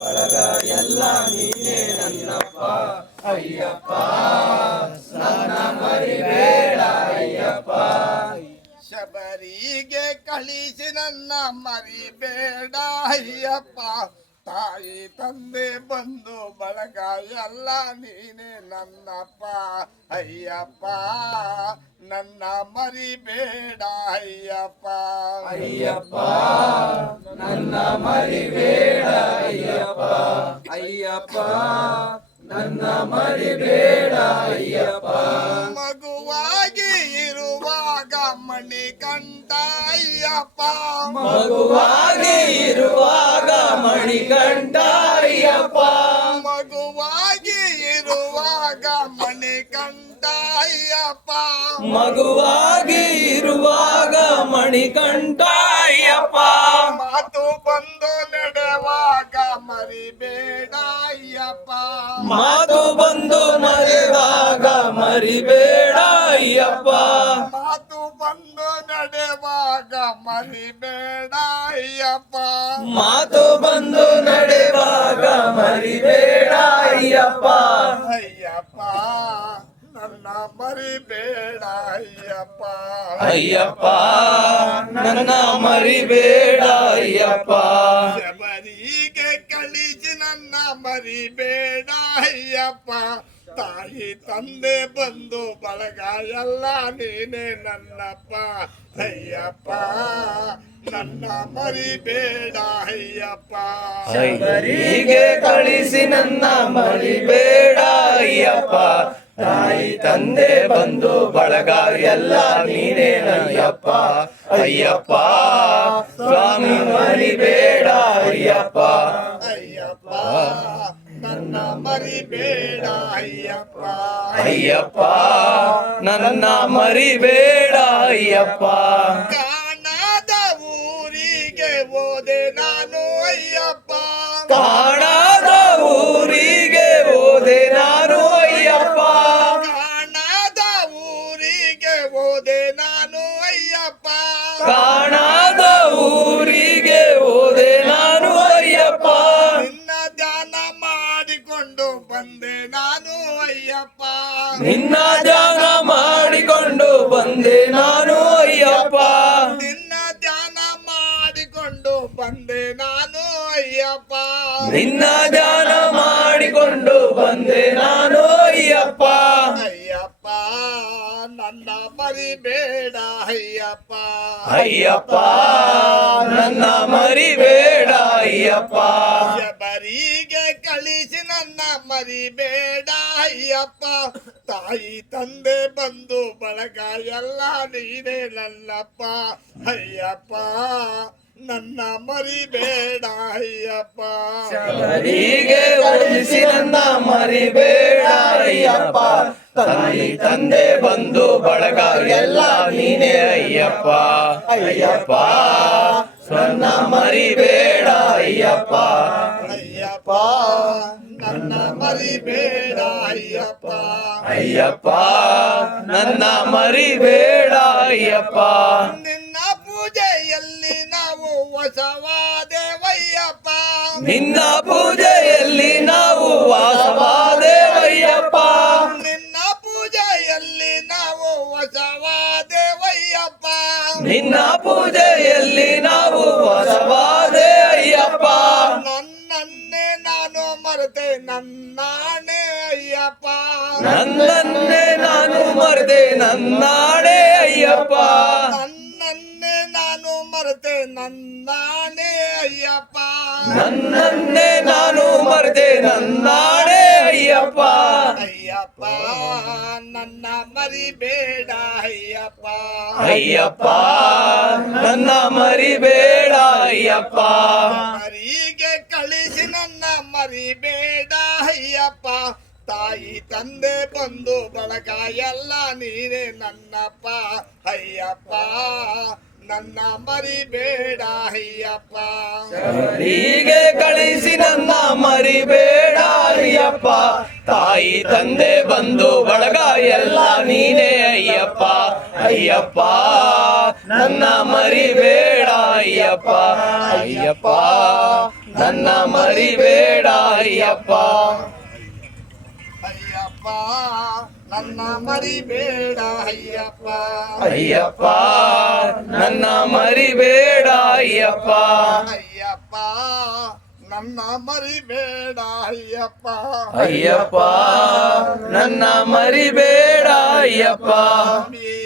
ಬಳಗ ಎಲ್ಲ ನೀನೇ ನನ್ನಪ್ಪ ಅಯ್ಯಪ್ಪ ನನ್ನ ಮರಿಬೇಡ ಅಯ್ಯಪ್ಪ. ಶಬರಿಗೆ ಕಳಿಸಿ ನನ್ನ ಮರಿಬೇಡ ಅಯ್ಯಪ್ಪ. ತಾಯಿ ತಂದೆ ಬಂದು ಬಳಗ ಎಲ್ಲ ನೀನೇ ನನ್ನಪ್ಪ ಅಯ್ಯಪ್ಪ ನನ್ನ ಮರಿಬೇಡ ಅಯ್ಯಪ್ಪ. ಅಯ್ಯಪ್ಪ ನನ್ನ ಮರಿಬೇಡ ಅಯ್ಯಪ್ಪ. ಅಯ್ಯಪ್ಪ ನನ್ನ ಮರಿಬೇಡ ಅಯ್ಯಪ್ಪ. ಮಗುವಾಗಿ ಇರುವಾಗ ಮಣಿಕಂಠ ಅಯ್ಯಪ್ಪ. ಮಗುವಾಗಿ ಇರುವಾಗ ಮಣಿಕಂಠ ಅಯ್ಯಪ್ಪ. ಮಗುವಾಗಿ ಇರುವಾಗ ಮಣಿಕಂಠ ಅಯ್ಯಪ್ಪ. ಮಗುವಾಗಿ ಇರುವಾಗ ಮಣಿಕಂಠ ಅಯ್ಯಪ್ಪ. ಮಾತು ಬಂದು ನಡೆವಾಗ ಮರಿಬೇಡ ಅಯ್ಯಪ್ಪ. ಮಾತು ಬಂದು ನಡೆವಾಗ ಮರಿಬೇಡ ಅಯ್ಯಪ್ಪ. ಮಾತು ಬಂದು ನಡೆವಾಗ ಮರಿಬೇಡ ಅಯ್ಯಪ್ಪ. ಮಾತು ಬಂದು ನಡೆವಾಗ ಮರಿಬೇಡ ಅಯ್ಯಪ್ಪ. ಅಯ್ಯಪ್ಪ ನನ್ನ ಮರಿಬೇಡ ಅಯ್ಯಪ್ಪ. ಅಯ್ಯಪ್ಪ ನನ್ನ ಮರಿಬೇಡ ಅಯ್ಯಪ್ಪ. ಶಬರಿಗೆ ಕಳಿಸಿ ನನ್ನ ಮರಿಬೇಡ ಅಯ್ಯಪ್ಪ. ತಾಯಿ ತಂದೆ ಬಂದು ಬಳಗ ಎಲ್ಲ ನೀನೇ ನನ್ನಪ್ಪ ಅಯ್ಯಪ್ಪ ನನ್ನ ಮರಿಬೇಡ ಅಯ್ಯಪ್ಪ. ಶಬರಿಗೆ ಕಳಿಸಿ ನನ್ನ ಮರಿಬೇಡ ಅಯ್ಯಪ್ಪ. ತಾಯಿ ತಂದೆ ಬಂದು ಬಳಗ ಎಲ್ಲ ನೀನೇ ಅಯ್ಯಪ್ಪ. ಅಯ್ಯಪ್ಪ ಸ್ವಾಮಿ ಮರಿಬೇಡ ಅಯ್ಯಪ್ಪ. ಅಯ್ಯಪ್ಪ ನನ್ನ ಮರಿಬೇಡ ಅಯ್ಯಪ್ಪ. ಅಯ್ಯಪ್ಪ ನನ್ನ ಮರಿಬೇಡ ಅಯ್ಯಪ್ಪ. ಕಾಣದ ಊರಿಗೆ ಹೋದೆ ನಾನು ಅಯ್ಯಪ್ಪ. ಕಾಣದ ಊರಿಗೆ ಹೋದೆ ನಾನು ಅಯ್ಯಪ್ಪ. ಕಾಣದ ಊರಿಗೆ ಹೋದೆ ನಾನು ಅಯ್ಯಪ್ಪ. ಕಾಣದ ಊರಿಗೆ ಹೋದೆ ನಾನು ಅಯ್ಯಪ್ಪ. ನಿನ್ನ ಧ್ಯಾನ ಮಾಡಿಕೊಂಡು ಬಂದೆ ನಾನು ಅಯ್ಯಪ್ಪ. ನಿನ್ನ ಧ್ಯಾನ ಮಾಡಿಕೊಂಡು ಬಂದೆ ನಾನು ಅಯ್ಯಪ್ಪ. ನಿನ್ನ ಧ್ಯಾನ ಮಾಡಿಕೊಂಡು ಬಂದೆ ನಾನು ಅಯ್ಯಪ್ಪ. ನಿನ್ನ ಧ್ಯಾನ ಮಾಡಿಕೊಂಡು ಬಂದೆ ನಾನು ಅಯ್ಯಪ್ಪ. ಅಯ್ಯಪ್ಪ ನನ್ನ ಮರಿಬೇಡ ಅಯ್ಯಪ್ಪ. ಅಯ್ಯಪ್ಪ ನನ್ನ ಮರಿಬೇಡ ಅಯ್ಯಪ್ಪ. ಶಬರಿಗೆ ಕಳಿಸಿ ನನ್ನ ಮರಿಬೇಡ ಅಯ್ಯಪ್ಪ. ತಾಯಿ ತಂದೆ ಬಂದು ಬಳಗ ಎಲ್ಲ ನೀನೇ ನನ್ನಪ್ಪ ಅಯ್ಯಪ್ಪ ನನ್ನ ಮರಿಬೇಡ ಅಯ್ಯಪ್ಪ. ಶಬರಿಗೆ ಕಳಿಸಿ ನನ್ನ ಮರಿಬೇಡ ಅಯ್ಯಪ್ಪ. ತಾಯಿ ತಂದೆ ಬಂದು ಬಳಗ ಎಲ್ಲ ನೀನೇ ಅಯ್ಯಪ್ಪ. ಅಯ್ಯಪ್ಪ ನನ್ನ ಮರಿಬೇಡ ಅಯ್ಯಪ್ಪ. ಅಯ್ಯಪ್ಪ ನನ್ನ ಮರಿಬೇಡ ಅಯ್ಯಪ್ಪ. ಅಯ್ಯಪ್ಪ ನನ್ನ ಮರಿಬೇಡ ಅಯ್ಯಪ್ಪ. ನಿನ್ನ ಪೂಜೆಯಲ್ಲಿ ನಾವು ವಸವಾದೇವಯ್ಯಪ್ಪ. ನಿನ್ನ ಪೂಜೆಯಲ್ಲಿ ನಾವು ವಾಸವಾದೇವಯ್ಯಪ್ಪ. ನಿನ್ನ ಪೂಜೆಯಲ್ಲಿ ನಾವು ವಸವಾದೇವಯ್ಯಪ್ಪ. ನಿನ್ನ ಪೂಜೆಯಲ್ಲಿ ನಾವು ವಾಸವಾದೆ ಅಯ್ಯಪ್ಪ. ನನ್ನನ್ನೇ ನಾನು ಮರೆತೆ ನನ್ನಾಣೆ ಅಯ್ಯಪ್ಪ. ನನ್ನನ್ನೇ ನಾನು ಮರೆತೆ ನನ್ನಾಣೆ ಅಯ್ಯಪ್ಪ. ನನ್ನನ್ನೇ ನಾನು ಮರೆತೆ ನನ್ನಾಣೆ ಅಯ್ಯಪ್ಪ. ನನ್ನನ್ನೇ ನಾನು ಮರೆತೆ ನನ್ನಾಣೆ ಅಯ್ಯಪ್ಪ. ಅಯ್ಯಪ್ಪ ನನ್ನ ಮರಿಬೇಡ ಅಯ್ಯಪ್ಪ. ಅಯ್ಯಪ್ಪ ನನ್ನ ಮರಿಬೇಡ ಅಯ್ಯಪ್ಪ. ಮರಿಗೆ ಕಳಿಸಿ ನನ್ನ ಮರಿಬೇಡ ಅಯ್ಯಪ್ಪ. ತಾಯಿ ತಂದೆ ಬಂದು ಬಳಗ ಎಲ್ಲ ನೀನೇ ನನ್ನಪ್ಪ ಅಯ್ಯಪ್ಪ ನನ್ನ ಮರಿಬೇಡ ಅಯ್ಯಪ್ಪ. ಶಬರಿಗೆ ಕಳಿಸಿ ನನ್ನ ಮರಿಬೇಡ ಅಯ್ಯಪ್ಪ. ತಾಯಿ ತಂದೆ ಬಂಧು ಬಳಗ ಎಲ್ಲ ನೀನೇ ಅಯ್ಯಪ್ಪ ಅಯ್ಯಪ್ಪ ನನ್ನ ಮರಿಬೇಡ ಅಯ್ಯಪ್ಪ ಅಯ್ಯಪ್ಪ ನನ್ನ ಮರಿಬೇಡ ಅಯ್ಯಪ್ಪ ಅಯ್ಯಪ್ಪ ನನ್ನ ಮರಿಬೇಡ ಅಯ್ಯಪ್ಪ ಅಯ್ಯಪ್ಪ ನನ್ನ ಮರಿಬೇಡ ಅಯ್ಯಪ್ಪ ಅಯ್ಯಪ್ಪ ನನ್ನ ಮರಿಬೇಡ ಅಯ್ಯಪ್ಪ ಅಯ್ಯಪ್ಪ ನನ್ನ ಮರಿಬೇಡ ಅಯ್ಯಪ್ಪ ಸ್ವಾಮಿ